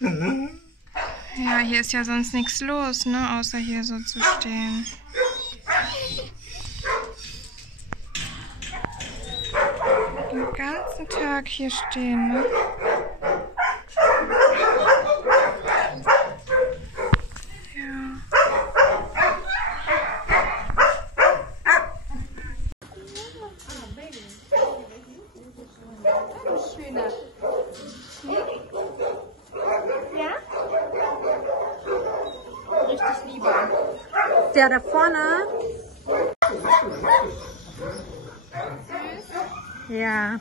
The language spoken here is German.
Ja, hier ist ja sonst nichts los, ne? Außer hier so zu stehen. Den ganzen Tag hier stehen, ne? Ja. Schöner. Ja? Richtig lieber. Der da vorne? Süß. Ja.